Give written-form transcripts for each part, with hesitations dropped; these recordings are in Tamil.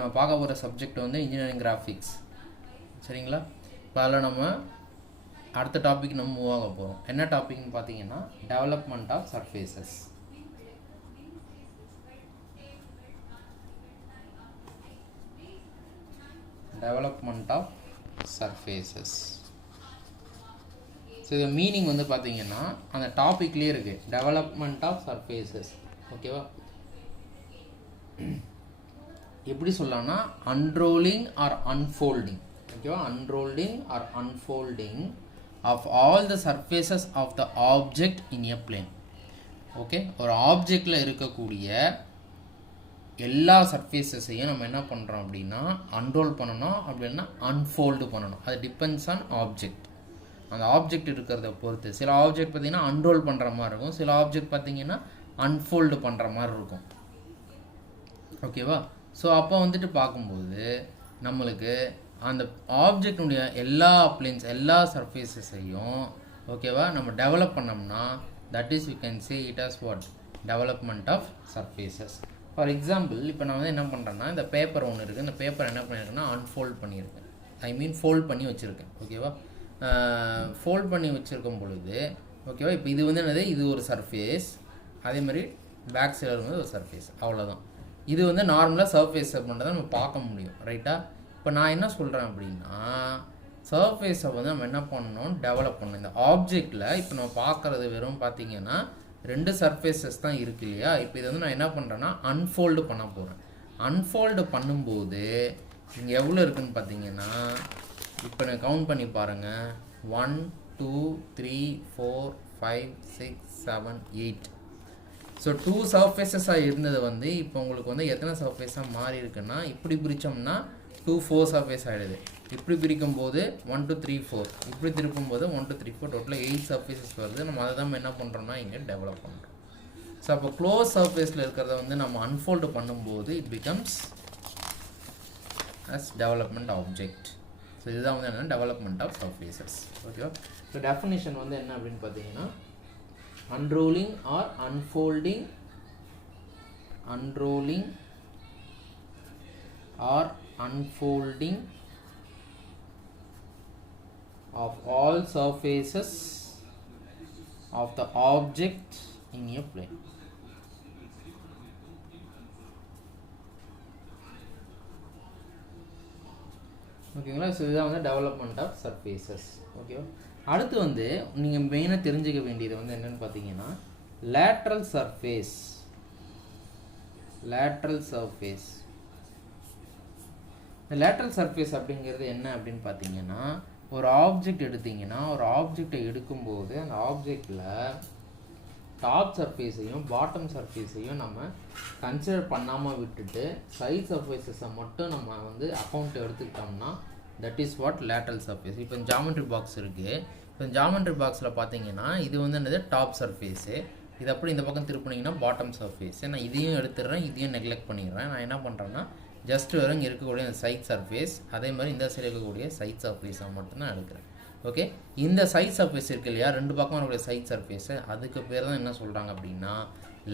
நம்ம பார்க்க போகிற சப்ஜெக்ட் வந்து இன்ஜினியரிங் கிராஃபிக்ஸ். சரிங்களா? இப்போ அதில் நம்ம அடுத்த டாபிக் நம்ம மூவ் ஆக போகிறோம். என்ன டாபிக்னு பார்த்தீங்கன்னா development of surfaces. Development of surfaces. So இது மீனிங் வந்து பார்த்தீங்கன்னா அந்த டாபிக்லேயே இருக்குது, டெவலப்மெண்ட் ஆஃப் சர்ஃபேசஸ். ஓகேவா? எப்படி சொல்லலாம்னா அன்ரோலிங் ஆர் அன்ஃபோல்டிங். ஓகேவா? Unrolling or unfolding of all the surfaces of the object in a plane. Okay, ஒரு ஆப்ஜெக்டில் இருக்கக்கூடிய எல்லா சர்ஃபேஸஸையும் நம்ம என்ன பண்ணுறோம் அப்படின்னா அன்ரோல் பண்ணணும், அப்படின்னா அன்ஃபோல்டு பண்ணணும். அது டிபெண்ட்ஸ் ஆன் ஆப்ஜெக்ட். அந்த ஆப்ஜெக்ட் இருக்கிறத பொறுத்து சில ஆப்ஜெக்ட் பார்த்திங்கன்னா அன்ரோல் பண்ணுற மாதிரி இருக்கும், சில ஆப்ஜெக்ட் பார்த்திங்கன்னா அன்ஃபோல்டு பண்ணுற மாதிரி இருக்கும். ஓகேவா? ஸோ அப்போ வந்துட்டு பார்க்கும்போது நம்மளுக்கு அந்த ஆப்ஜெக்டுடைய எல்லா பிளேன்ஸ் எல்லா சர்ஃபேஸஸையும் ஓகேவா நம்ம டெவலப் பண்ணோம்னா that is you can say it as what development of surfaces. For example இப்போ நான் வந்து என்ன பண்ணுறேன்னா இந்த பேப்பர் ஒன்று இருக்குது, இந்த பேப்பர் என்ன பண்ணியிருக்கேன்னா அன்ஃபோல்ட் பண்ணியிருக்கேன், ஐ மீன் ஃபோல்ட் பண்ணி வச்சுருக்கேன். ஓகேவா? ஃபோல்ட் பண்ணி வச்சுருக்கும் பொழுது ஓகேவா இப்போ இது வந்து என்னது, இது ஒரு சர்ஃபேஸ், அதே மாதிரி பேக் சைடு வந்து ஒரு சர்ஃபேஸ், அவ்வளோதான். இது வந்து நார்மலாக சர்ஃபேஸ் அப்படின்றத நம்ம பார்க்க முடியும், ரைட்டா? இப்போ நான் என்ன சொல்கிறேன் அப்படின்னா சர்ஃபேஸை வந்து நம்ம என்ன பண்ணணும், டெவலப் பண்ணணும். இந்த ஆப்ஜெக்டில் இப்போ நம்ம பார்க்குறது வெறும் பார்த்திங்கன்னா ரெண்டு சர்ஃபேஸஸ் தான் இருக்கு இல்லையா? இப்போ இதை வந்து நான் என்ன பண்ணுறேன்னா அன்ஃபோல்டு பண்ண போகிறேன். அன்ஃபோல்டு பண்ணும்போது இங்கே எவ்வளோ இருக்குதுன்னு பார்த்தீங்கன்னா இப்போ நான் கவுண்ட் பண்ணி பாருங்கள், 1 2 3 4 5 6 7 8. ஸோ 2 சர்ஃபேஸஸாக இருந்தது வந்து இப்போ உங்களுக்கு வந்து எத்தனை சர்ஃபேஸாக மாறி இருக்குன்னா இப்படி பிரித்தோம்னா 2 4 சர்ஃபேஸ் ஆகிடுது. இப்படி பிரிக்கும் போது 1 2 3 4, இப்படி திருப்பும் போது 1 2 3 4, டோட்டலாக 8 சர்ஃபேஸஸ் வருது. நம்ம அதை தான் என்ன பண்ணுறோம்னா இங்கே டெவலப் பண்ணுறோம். ஸோ அப்போ க்ளோஸ் சர்ஃபேஸில் இருக்கிறத வந்து நம்ம அன்ஃபோல்டு பண்ணும்போது it becomes as development object. So இதுதான் வந்து என்னென்னா டெவலப்மெண்ட் ஆஃப் சர்ஃபேசஸ். ஓகேவா? ஸோ டெஃபினிஷன் வந்து என்ன அப்படின்னு பார்த்தீங்கன்னா unrolling or unfolding of all surfaces of the object in a plane. ஓகேங்களா? ஸோ இதுதான் வந்து டெவலப்மெண்ட் ஆஃப் சர்ஃபேசஸ். ஓகேவா? அடுத்து வந்து நீங்கள் மெயினாக தெரிஞ்சுக்க வேண்டியது வந்து என்னென்னு பார்த்தீங்கன்னா லேட்ரல் சர்ஃபேஸ். இந்த லேட்ரல் சர்ஃபேஸ் அப்படிங்கிறது என்ன அப்படின்னு பார்த்தீங்கன்னா ஒரு ஆப்ஜெக்ட் எடுத்திங்கன்னா ஒரு ஆப்ஜெக்டை எடுக்கும்போது அந்த ஆப்ஜெக்டில் டாப் சர்ஃபேஸையும் பாட்டம் சர்ஃபேஸையும் நம்ம கன்சிடர் பண்ணாமல் விட்டுட்டு சைட் சர்ஃபேஸஸை மட்டும் நம்ம வந்து அக்கௌண்ட் எடுத்துக்கிட்டோம்னா that is what lateral surface. இப்போ ஜாமெட்ரி பாக்ஸ் இருக்குது, இப்போ ஜாமெட்ரி பாக்ஸில் பார்த்தீங்கன்னா இது வந்து என்னது டாப் சர்ஃபேஸு, இது அப்படி இந்த பக்கம் திருப்பினீங்கன்னா பாட்டம் சர்ஃபேஸு. நான் இதையும் எடுத்துடுறேன், இதையும் நெக்லெக்ட் பண்ணிடுறேன். நான் என்ன பண்ணுறேன்னா ஜஸ்ட் வரும் இங்கே இருக்கக்கூடிய அந்த சைட் சர்ஃபேஸ், அதே மாதிரி இந்த சைடு இருக்கக்கூடிய சைட் சர்ஃபேஸை மட்டும்தான் எடுக்கிறேன். ஓகே, இந்த சைட் சர்ஃபேஸ் இருக்கு இல்லையா, ரெண்டு பக்கம் இருக்கக்கூடிய சைட் சர்ஃபேஸு, அதுக்கு பேர் தான் என்ன சொல்கிறாங்க அப்படின்னா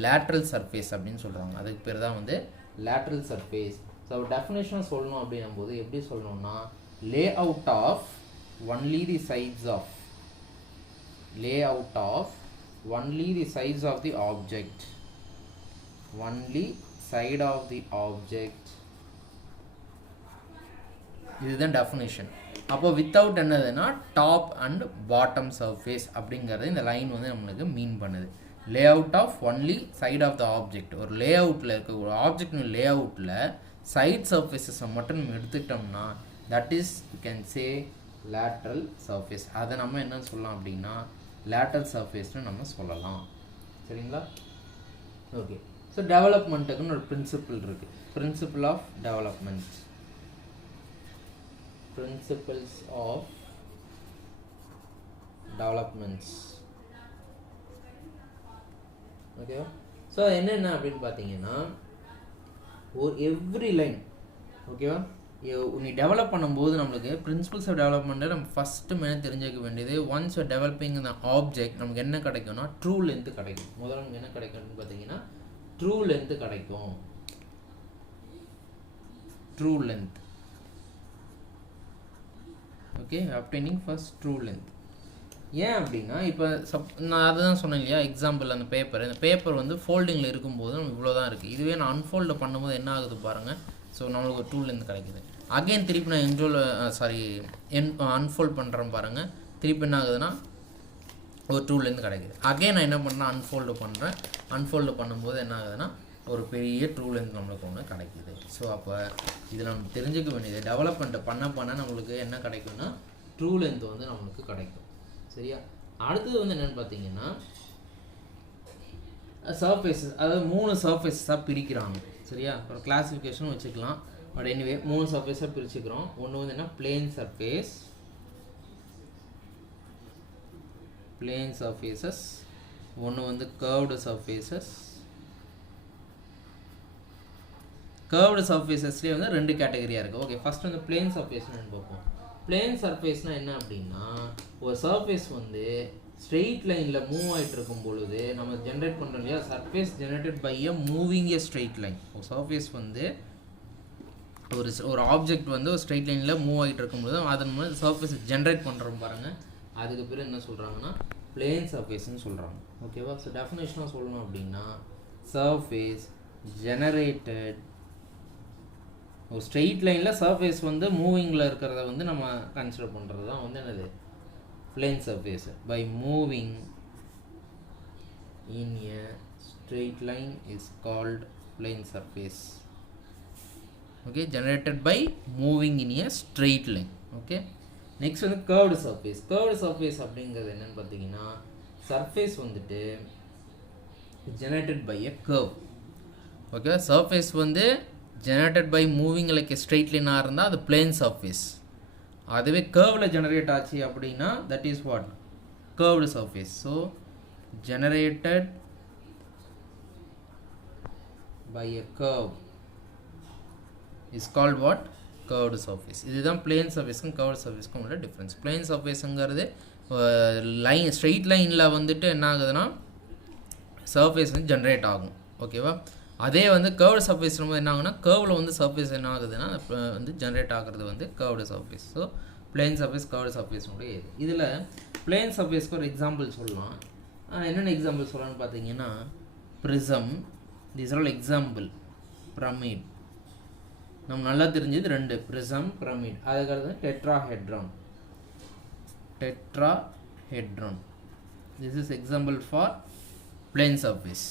லேட்ரல் சர்ஃபேஸ் அப்படின்னு சொல்கிறாங்க. அதுக்கு பேர் தான் வந்து லேட்ரல் சர்ஃபேஸ். ஸோ டெஃபினேஷன் சொல்லணும் அப்படின்னும் போது எப்படி சொல்லணும்னா layout of only the sides of the object, only side of the object. இதுதான் டெஃபினேஷன். அப்போ வித்தவுட் என்னதுன்னா டாப் அண்ட் பாட்டம் சர்ஃபேஸ் அப்படிங்கிறது இந்த லைன் வந்து நம்மளுக்கு மீன் பண்ணுது. Layout of only side of the object. ஒரு லேஅவுட்டில் இருக்க ஒரு ஆப்ஜெக்ட் லேஅவுட்டில் சைட் சர்ஃபேஸஸை மட்டும் நம்ம எடுத்துக்கிட்டோம்னா that is you can say lateral surface. அதை நம்ம என்ன சொல்லலாம் அப்படின்னா lateral surfaceனு நம்ம சொல்லலாம். சரிங்களா? ஓகே, ஸோ டெவலப்மெண்ட்டுக்குன்னு ஒரு பிரின்சிபிள் இருக்குது. Principle of development, principles of developments. ஓகேவா? ஸோ என்னென்ன அப்படின்னு பார்த்தீங்கன்னா ஒரு எவ்ரி லைன் ஓகேவா நீ டெவலப் பண்ணும்போது நம்மளுக்கு பிரின்சிபல்ஸ் ஆஃப் டெவலப்மெண்ட்டை நம்ம ஃபஸ்ட்டு மேலே தெரிஞ்சுக்க வேண்டியது ஒன்ஸ் டெவலப்பிங் இந்த ஆப்ஜெக்ட் நமக்கு என்ன கிடைக்கும்னா ட்ரூ லென்த்து கிடைக்கும். முதல்ல நமக்கு என்ன கிடைக்கும்னு பார்த்தீங்கன்னா ட்ரூ லென்த்து கிடைக்கும். true length. Okay, obtaining first true length. ஏன் அப்படின்னா இப்போ நான் அதுதான் சொன்னேன் இல்லையா, எக்ஸாம்பிள் அந்த பேப்பர் வந்து ஃபோல்டிங்கில் இருக்கும்போது நம்ம இவ்வளோ தான் இருக்குது. இதுவே நான் அன்ஃபோல்டு பண்ணும்போது என்ன ஆகுது பாருங்கள். ஸோ நம்மளுக்கு ஒரு டூல்லேருந்து கிடைக்குது. அகெயின் திருப்பி நான் அன்ஃபோல்ட் பண்ணுறேன் பாருங்கள். திருப்பி என்ன ஆகுதுன்னா ஒரு டூல்லேருந்து கிடைக்குது. அகெயின் நான் என்ன பண்ணுறேன், அன்ஃபோல்டு பண்ணும்போது என்ன ஆகுதுன்னா ஒரு பெரிய டூல்லேருந்து நம்மளுக்கு ஒன்று கிடைக்குது. ஸோ அப்போ இதில் நம்ம தெரிஞ்சுக்க வேண்டியது, டெவலப்மெண்ட்டை பண்ண நம்மளுக்கு என்ன கிடைக்கும்னா ட்ரூ லென்த் வந்து நம்மளுக்கு கிடைக்கும். சரியா? அடுத்தது வந்து என்னென்னு பார்த்தீங்கன்னா சர்ஃபேஸஸ், அதாவது 3 சர்ஃபேஸஸாக பிரிக்கிறாங்க. சரியா? ஒரு கிளாஸிஃபிகேஷன் வச்சுக்கலாம். But anyway 3 சர்ஃபேஸாக பிரிச்சுக்கிறோம். ஒன்று வந்து என்ன, பிளேன் சர்ஃபேஸஸ், ஒன்று வந்து கர்வ்டு சர்ஃபேஸஸ். கர்வ்டு சர்ஃபேஸஸ்லேயே வந்து 2 கேட்டகரியாக இருக்குது. ஓகே, ஃபஸ்ட் வந்து பிளேன் சர்ஃபேஸ்னு பார்ப்போம். பிளேன் சர்ஃபேஸ்னால் என்ன அப்படின்னா, ஒரு சர்ஃபேஸ் வந்து ஸ்ட்ரெயிட் லைனில் மூவ் ஆகிட்டு இருக்கும் பொழுது நம்ம ஜென்ரேட் பண்ணுறோம் இல்லையா, surface generated by a moving a straight line. ஒரு சர்ஃபேஸ் வந்து ஒரு ஆப்ஜெக்ட் வந்து ஒரு ஸ்ட்ரெயிட் லைனில் மூவ் ஆகிட்டு இருக்கும்போது அதன் மூலம் சர்ஃபேஸ் ஜென்ரேட் பண்ணுறோம் பாருங்கள். அதுக்கு பிறகு என்ன சொல்கிறாங்கன்னா பிளேன் சர்ஃபேஸ்ன்னு சொல்கிறாங்க. ஓகேவா? ஸோ டெஃபினேஷனாக சொல்லணும் அப்படின்னா, சர்ஃபேஸ் ஜெனரேட்டட், ஒரு ஸ்ட்ரெயிட் லைனில் சர்ஃபேஸ் வந்து மூவிங்கில் இருக்கிறத வந்து நம்ம கன்சிடர் பண்ணுறது தான் வந்து என்னது, plane surface. By moving in a straight line is called plane surface. Okay, generated by moving in a straight line. Okay, next வந்து கர்வ்டு சர்ஃபேஸ் அப்படிங்கிறது என்னென்னு பார்த்தீங்கன்னா, சர்ஃபேஸ் வந்துட்டு generated by a curve. Okay, surface வந்து generated by moving like a straight லைனாக இருந்தால் அது பிளேன் சர்ஃபேஸ். அதுவே கர்வில் ஜெனரேட் ஆச்சு அப்படின்னா that is what, curved surface. So generated by a curve is called what, curved surface. இதுதான் பிளேன் சர்ஃபேஸ்க்கும் கர்வ்டு சர்ஃபேஸ்க்கும் உள்ள டிஃப்ரென்ஸ். பிளேன் சர்ஃபேஸுங்கிறது லைன் ஸ்ட்ரெயிட் லைனில் வந்துட்டு என்ன ஆகுதுன்னா சர்ஃபேஸ் வந்து ஜென்ரேட் ஆகும். ஓகேவா? அதே வந்து கர்வ்டு சர்ஃபேஸ் ரொம்ப என்ன ஆகுனா, கர்வில் வந்து சர்ஃபேஸ் என்ன ஆகுதுன்னா வந்து ஜென்ரேட் ஆகிறது வந்து curved surface. So plane surface curved சர்ஃபேஸுடைய இதில் பிளேன் சர்ஃபேஸ்க்கு ஒரு எக்ஸாம்பிள் சொல்லலாம். என்னென்ன எக்ஸாம்பிள் சொல்லலாம்னு பார்த்தீங்கன்னா, prism, this are all example. Pyramid நம்ம நல்லா தெரிஞ்சது 2, ப்ரிசம், பிரமிட். அதுக்கடுத்து tetrahedron. This is example for plane surface.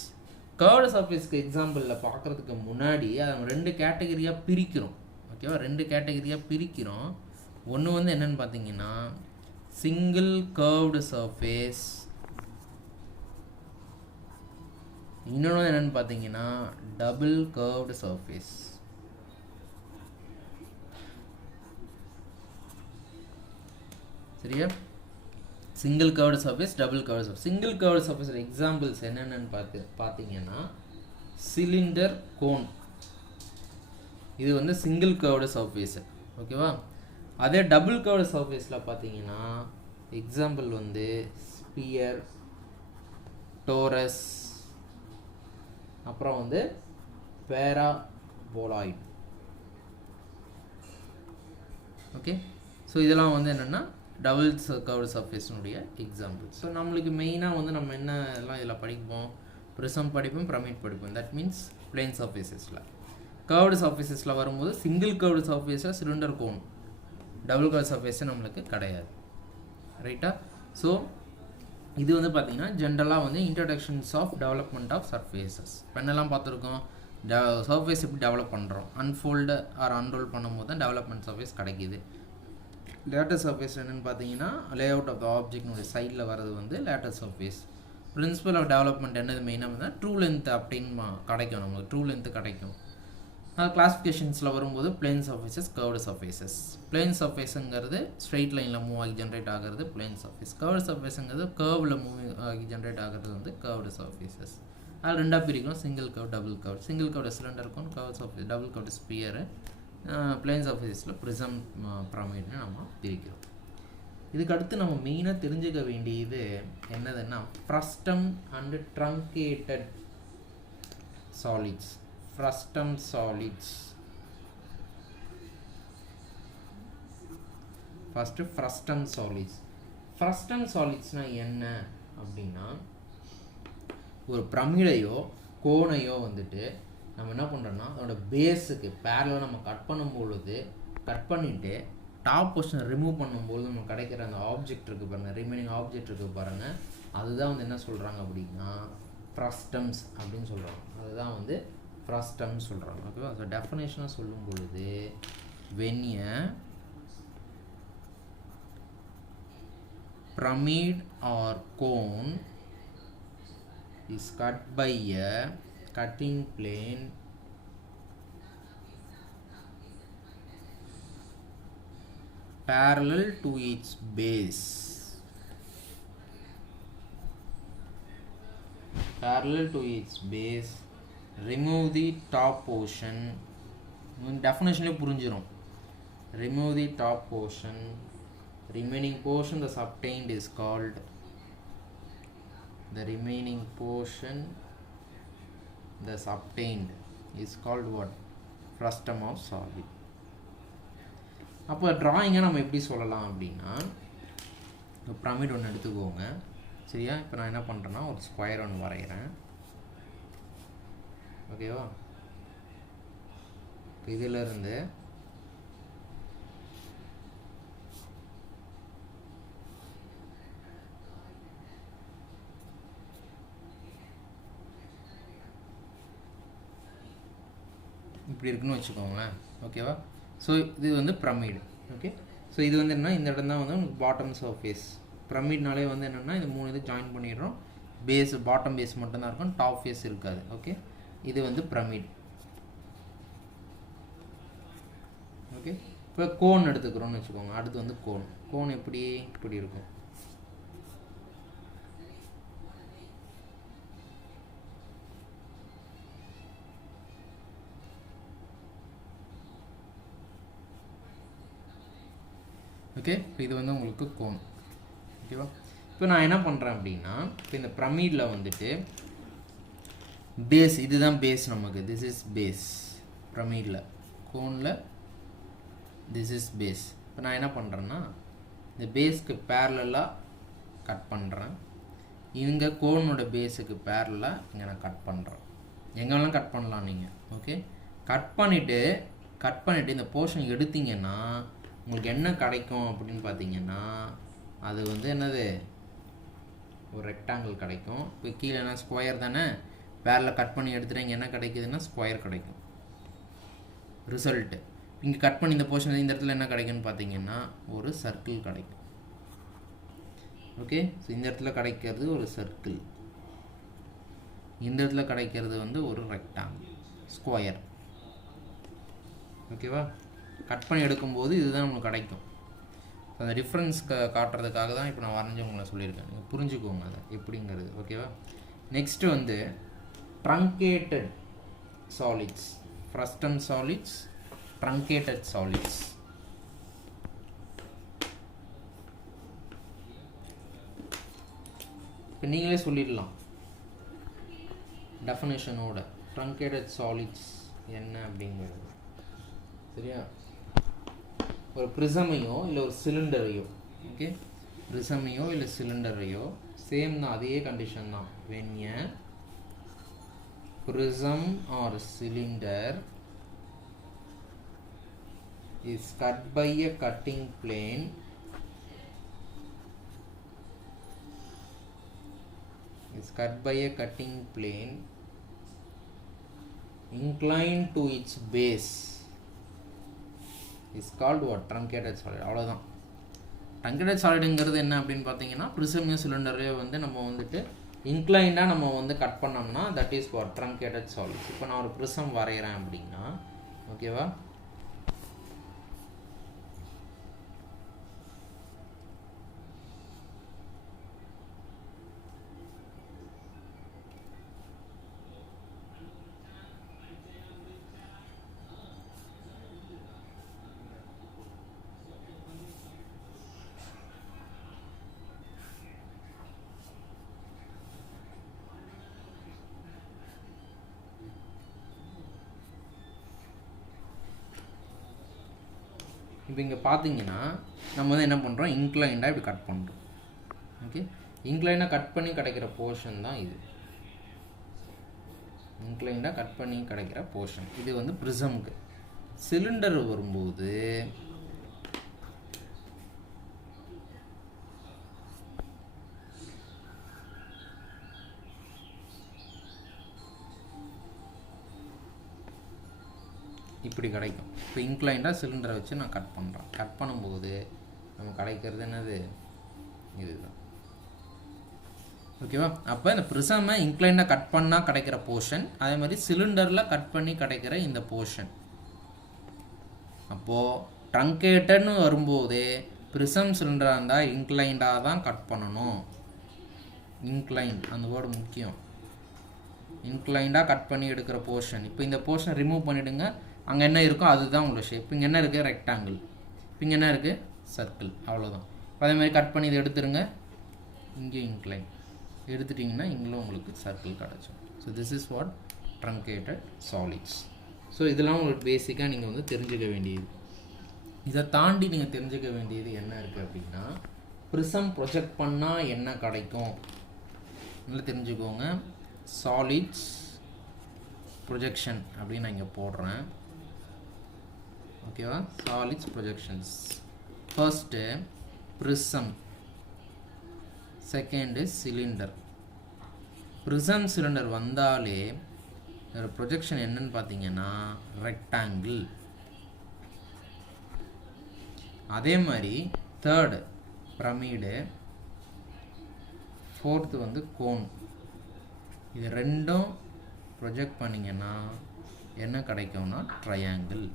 Curved சர்ஃபேஸ்க்கு எக்ஸாம்பிளில் பார்க்குறதுக்கு முன்னாடி அதை 2 கேட்டகரியாக பிரிக்கிறோம். ஓகேவா? 2 கேட்டகரியாக பிரிக்கிறோம். ஒன்று வந்து என்னென்னு பார்த்தீங்கன்னா சிங்கிள் கர்வ்டு சர்ஃபேஸ், இன்னொன்று என்னென்னு பார்த்தீங்கன்னா டபுள் கர்வ்டு சர்ஃபேஸ். சரியா? Single curved surface, double curved surface. Single curved surface examples என்னென்னு பார்த்தீங்கன்னா சிலிண்டர், கோன். இது வந்து சிங்கிள் கர்வ்டு சர்ஃபேஸு. ஓகேவா? அதே டபுள் கர்வ்டு சர்ஃபேஸில் பார்த்தீங்கன்னா எக்ஸாம்பிள் வந்து ஸ்பியர், டோரஸ், அப்புறம் வந்து பேராபோலாய்டு. ஓகே, ஸோ இதெல்லாம் வந்து என்னென்னா டபுள் கர்வ்டு சர்ஃபேஸினுடைய எக்ஸாம்பிள். ஸோ நம்மளுக்கு மெயினாக வந்து நம்ம என்ன எல்லாம் இதில் படிப்போம், ப்ரிசம் படிப்போம், பிரமிட் படிப்போம். தட் மீன்ஸ் பிளேன் சர்ஃபேஸஸில். கர்வ்டு சர்ஃபேஸஸில் வரும்போது சிங்கிள் கர்வ்டு சர்ஃபேஸில் cylinder, cone. Double curve surface நம்மளுக்கு கிடையாது. ரைட்டா? ஸோ இது வந்து பார்த்திங்கன்னா ஜென்ரலாக வந்து introductions of development of surfaces. என்னெல்லாம் பார்த்துருக்கோம், சர்ஃபேஸ் எப்படி டெவலப் பண்ணுறோம், அன்ஃபோல்டு ஆர் அன்ரோல் பண்ணும்போது தான் டெவலப்மெண்ட் சர்ஃபேஸ் கிடைக்கிது. லேட்டர் சர்ஃபேஸ் என்னென்னு பார்த்தீங்கன்னா லே அவுட் ஆஃப் த ஆப்ஜெக்ட்னுடைய சைடில் வர்றது வந்து later surface. Principle of development என்னது மெயினாக வந்து ட்ரூ லென்த் அப்படின்னு கிடைக்கும், நமக்கு ட்ரூ லென்த்து கிடைக்கும். கிளாஸிஃபிகேஷன்ஸில் வரும்போது plane surfaces, curved surfaces. Plane சர்ஃபேஸுங்கிறது ஸ்ட்ரெயிட் லைனில் மூவ் ஆகி ஜென்ரேட் ஆகிறது பிளேன் சர்ஃபேஸ். கர்வ்டு சர்ஃபேஸுங்கிறது கர்வில் மூவ் ஆகி ஜென்ரேட் ஆகிறது வந்து கர்வ்டு சர்ஃபேஸஸ். அது 2ஆக பிரிக்கும், single curve, double curve. Single curved cylinder இருக்கும், curve surface, double curved sphere. Plane சர்ஃபேஸில் ப்ரிசம், பிரமிட்னு நம்ம பிரிக்கிறோம். இதுக்கு அடுத்து நம்ம மெயினாக தெரிஞ்சுக்க வேண்டியது என்னதுன்னா frustum and truncated solids. Frustum solids first frustum solids. Frustum சாலிட்ஸ்னால் என்ன அப்படின்னா, ஒரு பிரமிடையோ கோனையோ வந்துட்டு நம்ம என்ன பண்ணுறோன்னா அதோட பேஸுக்கு பேரலாக நம்ம கட் பண்ணும்பொழுது கட் பண்ணிவிட்டு டாப் போர்ஷனை ரிமூவ் பண்ணும்போது நமக்கு கிடைக்கிற அந்த ஆப்ஜெக்ட் இருக்குது பாருங்கள், ரிமைனிங் ஆப்ஜெக்ட் இருக்குது பாருங்கள், அதுதான் வந்து என்ன சொல்கிறாங்க அப்படின்னா ஃப்ரஸ்டம்ஸ் அப்படின்னு சொல்கிறாங்க. அதுதான் வந்து ஃப்ரஸ்டம்ஸ் சொல்கிறாங்க. ஓகேவா? ஸோ டெஃபினேஷனாக சொல்லும் பொழுது when a pyramid or cone is cut by a cutting plane parallel to its base, remove the top portion. definition புரிஞ்சிரும். remove the top portion, remaining portion thus obtained is called what? Frustum of solid. அப்போ ட்ராயிங்கை நம்ம எப்படி சொல்லலாம் அப்படின்னா, இப்போ பிரமிட் ஒன்று எடுத்துக்கோங்க, சரியா? இப்போ நான் என்ன பண்ணுறேன்னா ஒரு ஸ்கொயர் ஒன்று வரைகிறேன். ஓகேவா? இப்போ இதிலிருந்து இப்படி இருக்குன்னு வச்சுக்கோங்களேன். ஓகேவா? ஸோ இது வந்து பிரமிடு. ஓகே, ஸோ இது வந்து என்னென்னா இந்த இடம் தான் வந்து உங்களுக்கு பாட்டம் சர்ஃபேஸ். பிரமிட்னாலே வந்து என்னென்னா இது 3 இது ஜாயின் பண்ணிடுறோம். பேஸ் பாட்டம் பேஸ் மட்டும்தான் இருக்கும், டாப் ஃபேஸ் இருக்காது. ஓகே, இது வந்து பிரமிட். ஓகே, இப்போ கோன் எடுத்துக்கிறோன்னு வச்சுக்கோங்க. அடுத்து வந்து கோன் எப்படி இப்படி இருக்கும். ஓகே, இது வந்து உங்களுக்கு கோன். ஓகேவா? இப்போ நான் என்ன பண்ணுறேன் அப்படின்னா, இப்போ இந்த பிரமிடில் வந்துட்டு பேஸ், இதுதான் பேஸ் நமக்கு. திஸ் இஸ் பேஸ் பிரமிடில். கோனில் திஸ் இஸ் பேஸ். இப்போ நான் என்ன பண்ணுறேன்னா இந்த பேஸ்க்கு பேரலாக கட் பண்ணுறேன். இங்கே கோனோட பேஸுக்கு பேரலாக இங்கே நான் கட் பண்ணுறேன். எங்கெல்லாம் கட் பண்ணலாம் நீங்கள். ஓகே, கட் பண்ணிவிட்டு இந்த போர்ஷன் எடுத்தீங்கன்னா உங்களுக்கு என்ன கிடைக்கும் அப்படின்னு பார்த்தீங்கன்னா, அது வந்து என்னது, ஒரு ரெக்டாங்கிள் கிடைக்கும். இப்போ கீழே என்ன ஸ்கொயர் தானே, பேரில் கட் பண்ணி எடுத்துகிட்டு இங்கே என்ன கிடைக்குதுன்னா ஸ்கொயர் கிடைக்கும் ரிசல்ட்டு. இங்கே கட் பண்ணி இந்த போர்ஷன் இந்த இடத்துல என்ன கிடைக்குன்னு பார்த்தீங்கன்னா ஒரு சர்க்கிள் கிடைக்கும். ஓகே, ஸோ இந்த இடத்துல கிடைக்கிறது ஒரு சர்க்கிள், இந்த இடத்துல கிடைக்கிறது வந்து ஒரு ரெக்டாங்கிள் ஸ்கொயர். ஓகேவா? கட் பண்ணி எடுக்கும்போது இதுதான் உங்களுக்கு கிடைக்கும். அந்த டிஃப்ரென்ஸ் காட்டுறதுக்காக தான் இப்போ நான் வரைஞ்சி உங்களை சொல்லியிருக்கேன். நீங்கள் புரிஞ்சுக்கோங்க அதை எப்படிங்கிறது. ஓகேவா? நெக்ஸ்ட்டு வந்து truncated solids, frustum solids, truncated solids. இப்போ நீங்களே சொல்லிடலாம் டெஃபினேஷனோட ட்ரங்கேட்டட் சாலிட்ஸ் என்ன அப்படிங்கிறது. சரியா? ஒரு ப்ரிசமையோ இல்லை ஒரு சிலிண்டரையோ, ஓகே, ப்ரிசமையோ இல்லை சிலிண்டரையோ சேம் தான், அதே கண்டிஷன் தான். when a prism or cylinder is cut by a cutting plane inclined to its base is called what? Truncated solid. அவ்வளோதான். ட்ரங்கேட்டட் சாலிடுங்கிறது என்ன அப்படின்னு பார்த்தீங்கன்னா, ப்ரிசமையோ சிலிண்டரையோ வந்து நம்ம வந்துட்டு இன்க்ளைண்டாக நம்ம வந்து கட் பண்ணோம்னா that is for truncated solids. இப்போ நான் ஒரு ப்ரிசம் வரைகிறேன் அப்படின்னா, ஓகேவா, இப்போ இங்கே பார்த்தீங்கன்னா நம்ம வந்து என்ன பண்ணுறோம், இன்க்ளைண்டாக இப்படி கட் பண்ணுறோம். ஓகே, இன்க்ளைண்டாக கட் பண்ணி கிடைக்கிற போர்ஷன் தான் இது. இன்க்ளைண்டாக கட் பண்ணி கிடைக்கிற போர்ஷன் இது வந்து ப்ரிசம்க்கு. சிலிண்டர் வரும்போது இப்படி கிடைக்கும். இப்போ இன்க்ளைண்டாக சிலிண்டரை வச்சு நான் கட் பண்ணுறேன். கட் பண்ணும்போது நம்ம கிடைக்கிறது என்னது, இதுதான். ஓகேவா? அப்போ இந்த ப்ரிசமை இன்க்ளைண்டாக கட் பண்ணால் கிடைக்கிற போர்ஷன், அதே மாதிரி சிலிண்டரில் கட் பண்ணி கிடைக்கிற இந்த போர்ஷன். அப்போது ட்ரங்கேட்டட்னு வரும்போதே ப்ரிசம் சிலிண்டராக இருந்தால் இன்க்ளைண்டாக தான் கட் பண்ணணும். இன்க்ளைண்ட் அந்த வேர்டு முக்கியம். இன்க்ளைண்டாக கட் பண்ணி எடுக்கிற போர்ஷன். இப்போ இந்த போர்ஷன் ரிமூவ் பண்ணிவிடுங்க. அங்கே என்ன இருக்கோ அதுதான் உங்களோட ஷேப். இங்கே என்ன இருக்குது, ரெக்டாங்கிள். இங்கே என்ன இருக்குது, சர்க்கிள். அவ்வளோதான். அதே மாதிரி கட் பண்ணி இதை எடுத்துருங்க. இங்கே இன்க்ளைன் எடுத்துட்டிங்கன்னா இங்கேயும் உங்களுக்கு சர்க்கிள் கிடச்சிடும். So this is what truncated solids. So இதெல்லாம் உங்களுக்கு பேசிக்காக நீங்கள் வந்து தெரிஞ்சுக்க வேண்டியது. இதை தாண்டி நீங்கள் தெரிஞ்சுக்க வேண்டியது என்ன இருக்குது அப்படின்னா, ப்ரிசம் ப்ரொஜெக்ட் பண்ணால் என்ன கிடைக்கும் நல்லா தெரிஞ்சுக்கோங்க. சாலிட்ஸ் ப்ரொஜெக்ஷன் அப்படின்னு நான் இங்கே போடுறேன். ஓகேவா? Solids projections. First prism, second cylinder. Prism cylinder வந்தாலே ப்ரொஜெக்ஷன் என்னன்னு பார்த்தீங்கன்னா ரெக்டாங்கிள். அதே மாதிரி தேர்டு பிரமிடு, ஃபோர்த்து வந்து கோன். இது ரெண்டும் ப்ரொஜெக்ட் பண்ணிங்கன்னா என்ன கிடைக்கும்னா ட்ரையாங்கிள்.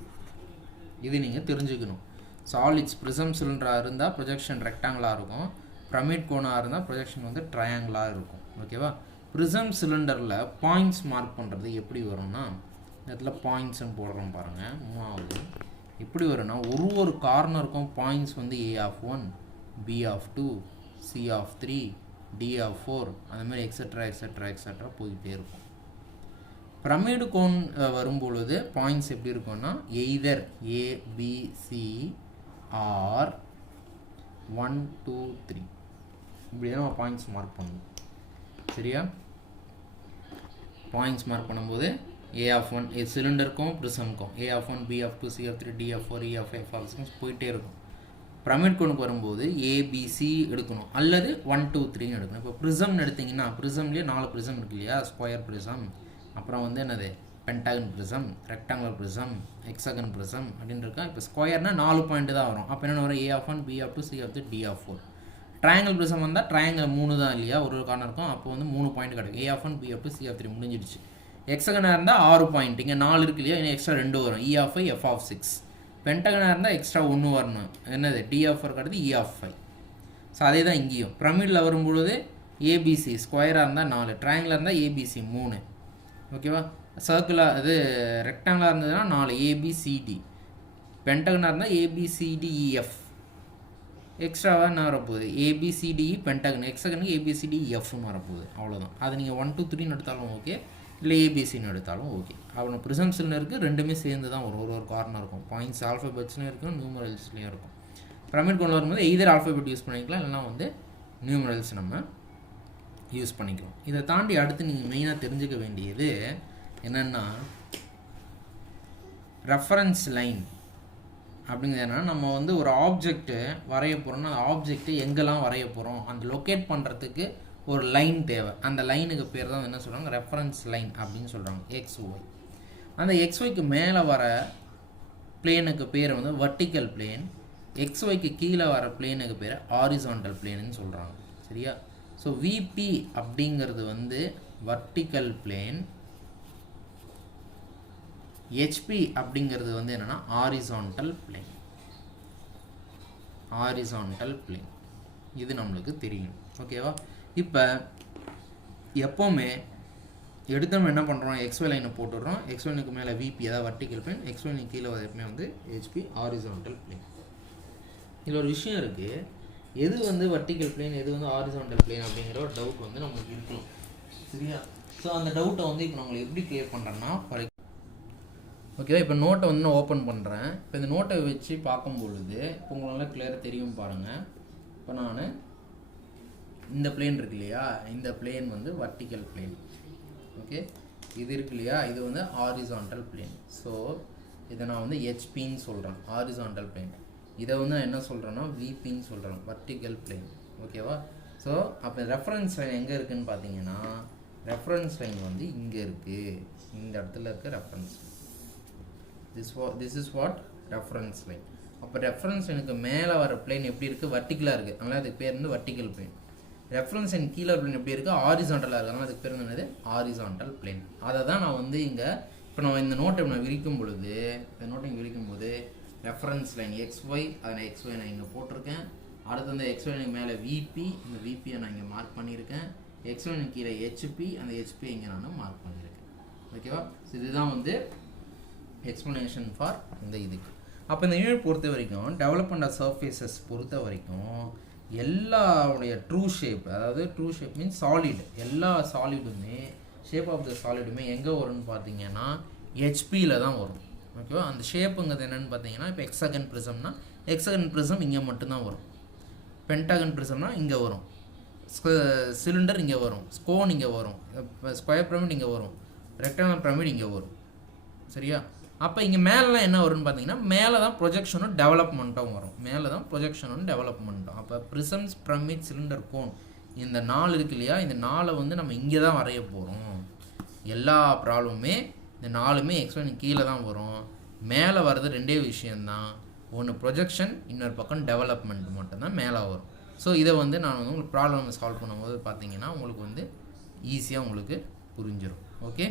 இது நீங்கள் தெரிஞ்சுக்கணும். சாலிட்ஸ் ப்ரிசம் சிலிண்டராக இருந்தால் ப்ரொஜெக்ஷன் ரெக்டாங்கிளாக இருக்கும். பிரமிட் கோனாக இருந்தால் ப்ரொஜெக்ஷன் வந்து ட்ரையாங்கிளாக இருக்கும். ஓகேவா? ப்ரிசம் சிலிண்டரில் பாயிண்ட்ஸ் மார்க் பண்ணுறது எப்படி வரும்னா, இந்த இடத்துல பாயிண்ட்ஸ்ன்னு போடுறோம் பாருங்கள். மூணாவது எப்படி வரும்னா, ஒரு கார்னருக்கும் பாயிண்ட்ஸ் வந்து A(1), B(2), C(3), D(4), அந்த மாதிரி எக்ஸெட்ரா எக்ஸெட்ரா எக்ஸெட்ரா போயிட்டே இருக்கும். பிரமிடு கோன் வரும்பொழுது பாயிண்ட்ஸ் எப்படி இருக்கும்னா, either A, B, C or 1, 2, 3 இப்படி தான் நம்ம பாயிண்ட்ஸ் மார்க் பண்ணணும். சரியா? பாயிண்ட்ஸ் மார்க் பண்ணும்போது A(1) சிலிண்டருக்கும் ப்ரிசம்க்கும் A(1), B(2), C(3), D(4), E(5) போயிட்டே இருக்கும். பிரமிட் கோனுக்கு வரும்போது ABC எடுக்கணும், அல்லது 1, 2, 3 எடுக்கணும். இப்போ ப்ரிசம்னு எடுத்திங்கன்னா ப்ரிசம்லேயே 4 ப்ரிசம் இருக்கு இல்லையா? ஸ்கொயர் ப்ரிசம், அப்புறம் வந்து என்னது pentagon prism, rectangular prism, hexagon prism அப்படின்னு இருக்கா. இப்போ ஸ்கொயர்னால் 4 பாயிண்ட் தான் வரும். அப்போ என்ன வரும், A(1), B(2), C(3), D(4). Triangle prism வந்தால் ட்ரையாங்கிள் 3 தான் இல்லையா, ஒரு கார்னர் இருக்கும். அப்போ வந்து 3 பாயிண்ட் கிடைக்கும். A(1), B(2), C(3) முடிஞ்சிடுச்சு. ஹெக்ஸாகனாக இருந்தால் 6 பாயிண்ட். இங்கே 4 இருக்கு இல்லையா, இன்னும் எக்ஸ்ட்ரா 2 வரும். E(5), F(6). பென்டகனாக இருந்தால் எக்ஸ்ட்ரா 1 வரணும். என்னது, D(4) கிடையாது, E(5). ஸோ அதே தான் இங்கேயும் பிரமிடில் வரும்பொழுது ABC ஸ்கொயராக இருந்தால் 4, ட்ரையாங்கிளாக இருந்தால் ABC 3. ஓகேவா? சர்க்கிளாக இது ரெக்டாங்கிளாக இருந்ததுன்னா 4 ABCD. பென்டகனாக இருந்தால் ABCDEF. எக்ஸ்ட்ராவாக என்ன வரப்போகுது, ABCDE பென்டகன், ஹெக்ஸாகனுக்கு ABCDEFன்னு வரப்போகுது. அவ்வளோதான். அது நீங்கள் 1, 2, 3 எடுத்தாலும் ஓகே, இல்லை ABCன்னு எடுத்தாலும் ஓகே. அப்புறம் ப்ரிசம் சிலிண்டருக்கு ரெண்டுமே சேர்ந்து தான் ஒரு கார்னர் இருக்கும். பாயிண்ட்ஸ் ஆல்ஃபபெட்ஸ்லையும் இருக்கும், நியூமரல்ஸ்லையும் இருக்கும். பிரமிட் கோன் வரும்போது எய்தர் ஆல்ஃபபெட் யூஸ் பண்ணிக்கலாம், இல்லைனா வந்து நியூமரல்ஸ் நம்ம யூஸ் பண்ணிக்கலாம். இதை தாண்டி அடுத்து நீங்கள் மெயினாக தெரிஞ்சுக்க வேண்டியது என்னென்னா, ரெஃபரன்ஸ் லைன் அப்படிங்கிறது என்னென்னா, நம்ம வந்து ஒரு ஆப்ஜெக்ட்டு வரைய போகிறோம்னா அந்த ஆப்ஜெக்ட்டு எங்கெல்லாம் வரைய போகிறோம், அந்த லொக்கேட் பண்ணுறதுக்கு ஒரு லைன் தேவை. அந்த லைனுக்கு பேர் தான் என்ன சொல்கிறாங்க, ரெஃபரன்ஸ் லைன் அப்படின்னு சொல்கிறாங்க. XY. அந்த XYக்கு மேலே வர பிளேனுக்கு பேர் வந்து வெர்டிக்கல் பிளேன், XYக்கு கீழே வர பிளேனுக்கு பேர் ஹாரிசான்டல் பிளேன்னு சொல்கிறாங்க. சரியா? ஸோ VP அப்படிங்கிறது வந்து வெர்டிக்கல் பிளேன், HP அப்படிங்கிறது வந்து என்னென்னா ஹாரிசான்டல் பிளேன். ஹாரிசான்டல் பிளேன் இது நம்மளுக்கு தெரியும். ஓகேவா? இப்போ எப்போவுமே எடுத்தோம் என்ன பண்ணுறோம், XY லைனை போட்டுடுறோம். XY லைனுக்கு மேலே VP அதாவது வெர்டிக்கல் பிளேன், XY லைனுக்கு கீழே எப்பவுமே வந்து HP ஹாரிசான்டல் பிளேன். இதில் ஒரு விஷயம் இருக்குது, எது வந்து வெர்டிக்கல் பிளேன் எது வந்து ஹாரிசான்டல் பிளேன் அப்படிங்கிற ஒரு டவுட் வந்து நம்மளுக்கு இருக்கலாம். சரியா? ஸோ அந்த டவுட்டை வந்து இப்போ நம்மளுக்கு எப்படி கிளியர் பண்ணுறோன்னா, ஓகேவா? இப்போ நோட்டை வந்து நான் ஓப்பன் பண்ணுறேன். இப்போ இந்த நோட்டை வச்சு பார்க்கும் பொழுது இப்போ உங்களால் கிளியராக தெரியும் பாருங்கள். இப்போ நான் இந்த பிளேன் இருக்கு இல்லையா, இந்த பிளேன் வந்து வர்டிக்கல் பிளேன். ஓகே, இது இருக்கு இல்லையா, இது வந்து ஹாரிசான்டல் பிளேன். ஸோ இதை நான் வந்து ஹெச்பின்னு சொல்கிறேன், ஹாரிசான்டல் பிளேன். இதை வந்து நான் என்ன சொல்கிறேன்னா விபின்னு சொல்கிறேன், வர்டிக்கல் பிளேன். ஓகேவா? ஸோ அப்போ ரெஃபரன்ஸ் லைன் எங்கே இருக்குதுன்னு பார்த்தீங்கன்னா, ரெஃபரன்ஸ் லைன் வந்து இங்கே இருக்குது, இந்த இடத்துல இருக்க reference. This is what reference line. அப்போ ரெஃபரன்ஸ் லைனுக்கு மேலே வர பிளேன் எப்படி இருக்குது, வர்டிக்கலாக இருக்குது, அதனால் அதுக்கு பேர் வந்து வர்டிக்கல் பிளேன். ரெஃபரன்ஸ் லைன் கீழே பிளேன் எப்படி இருக்குது, ஹாரிசான்டலாக இருக்குது, அதனால் அதுக்கு பேர் என்னது, ஹாரிசான்டல் பிளேன். அதை தான் நான் வந்து இங்கே இப்போ நான் இந்த நோட்டை நான் விரிக்கும் பொழுது, இந்த நோட்டை இங்கே விரிக்கும் போது ரெஃபரன்ஸ் லைன் XY, அதை நான் XY நான் இங்கே போட்டிருக்கேன். அடுத்து அந்த XY லைன் மேலே விபி, இந்த விபியை நான் இங்கே மார்க் பண்ணியிருக்கேன். XY லைன் கீழே ஹெச்பி, அந்த ஹெச்பி இங்கே நான் மார்க் பண்ணியிருக்கேன். ஓகேவா? ஸோ இதுதான் வந்து எக்ஸ்ப்ளனேஷன் ஃபார் இந்த இதுக்கு. அப்போ இந்த யூனிட் பொறுத்த வரைக்கும் டெவலப்மெண்ட் ஆஃப் சர்ஃபேசஸ் பொறுத்த வரைக்கும் எல்லாவுடைய ட்ரூ ஷேப், அதாவது ட்ரூ ஷேப் மீன்ஸ் சாலிட், எல்லா சாலிடுமே ஷேப் ஆஃப் த சாலிடுமே எங்கே வரும்னு பார்த்தீங்கன்னா ஹெச்பியில் தான் வரும். ஓகேவா? அந்த ஷேப்புங்கிறது என்னென்னு பார்த்தீங்கன்னா, இப்போ எக்ஸகன் ப்ரிசம்னா எக்ஸகன் ப்ரிசம் இங்கே மட்டும்தான் வரும், பென்டகன் ப்ரிசம்னா இங்கே வரும், சிலிண்டர் இங்கே வரும், ஸ்கோன் இங்கே வரும், ஸ்கொயர் பிரமிட் இங்கே வரும், ரெக்டாங்கல் பிரமிட் இங்கே வரும். சரியா? அப்போ இங்கே மேலெலாம் என்ன வரும்னு பார்த்தீங்கன்னா, மேலே தான் ப்ரொஜெக்ஷனும் டெவலப்மெண்ட்டும் வரும், மேலே தான் ப்ரொஜெக்ஷனும் டெவலப்மெண்ட்டும். அப்போ ப்ரிசம்ஸ், பிரமிட், சிலிண்டர், கோன், இந்த 4 இருக்கு இல்லையா, இந்த 4 வந்து நம்ம இங்கே தான் வரைய போகிறோம். எல்லா ப்ராப்ளமுமே இந்த 4மே எக்ஸ்பிளைன் கீழே தான் வரும். மேலே வர்றது ரெண்டே விஷயந்தான், ஒன்று ப்ரொஜெக்ஷன், இன்னொரு பக்கம் டெவலப்மெண்ட் மட்டும்தான் மேலே வரும். ஸோ இதை வந்து நான் வந்து உங்களுக்கு ப்ராப்ளம் சால்வ் பண்ணும்போது பார்த்தீங்கன்னா உங்களுக்கு வந்து ஈஸியாக உங்களுக்கு புரிஞ்சிடும். ஓகே.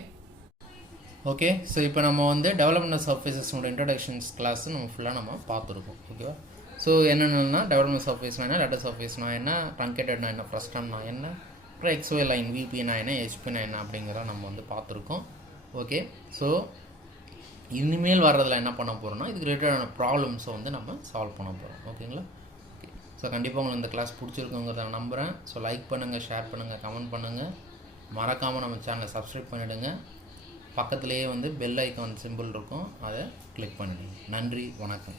ஸோ இப்போ நம்ம வந்து டெவலப்மெண்ட் ஆஃப் சர்ஃபேசஸோட இன்ட்ரடக்ஷன்ஸ் கிளாஸ் நம்ம ஃபுல்லாக நம்ம பார்த்துருக்கோம். ஓகேவா? ஸோ என்னென்னா டெவலப்மெண்ட் சர்ஃபேஸ்னா என்ன, லெட்டர் சர்ஃபேஸ்னா என்ன, ட்ரங்கேட்டட்னா என்ன, ஃப்ரஸ்டம்னா என்ன, அப்புறம் XY லைன் விபினா என்ன, ஹெச்பினா என்ன அப்படிங்கிறத நம்ம வந்து பார்த்துருக்கோம். ஓகே. ஸோ இனிமேல் வர்றதில் என்ன பண்ண போகிறோம்னா, இதுக்கு ரிலேட்டடான ப்ராப்ளம்ஸை வந்து நம்ம சால்வ் பண்ண போகிறோம். ஓகேங்களா? ஓகே. ஸோ கண்டிப்பாக உங்களுக்கு இந்த கிளாஸ் பிடிச்சிருக்குங்கிறத நான் நம்புகிறேன். ஸோ லைக் பண்ணுங்கள், ஷேர் பண்ணுங்கள், கமெண்ட் பண்ணுங்கள், மறக்காமல் நம்ம சேனலை சப்ஸ்கிரைப் பண்ணிவிடுங்க. பக்கத்துலேயே வந்து பெல் ஐக்கான் சிம்பிள் இருக்கும், அதை கிளிக் பண்ணிடுங்க. நன்றி, வணக்கம்.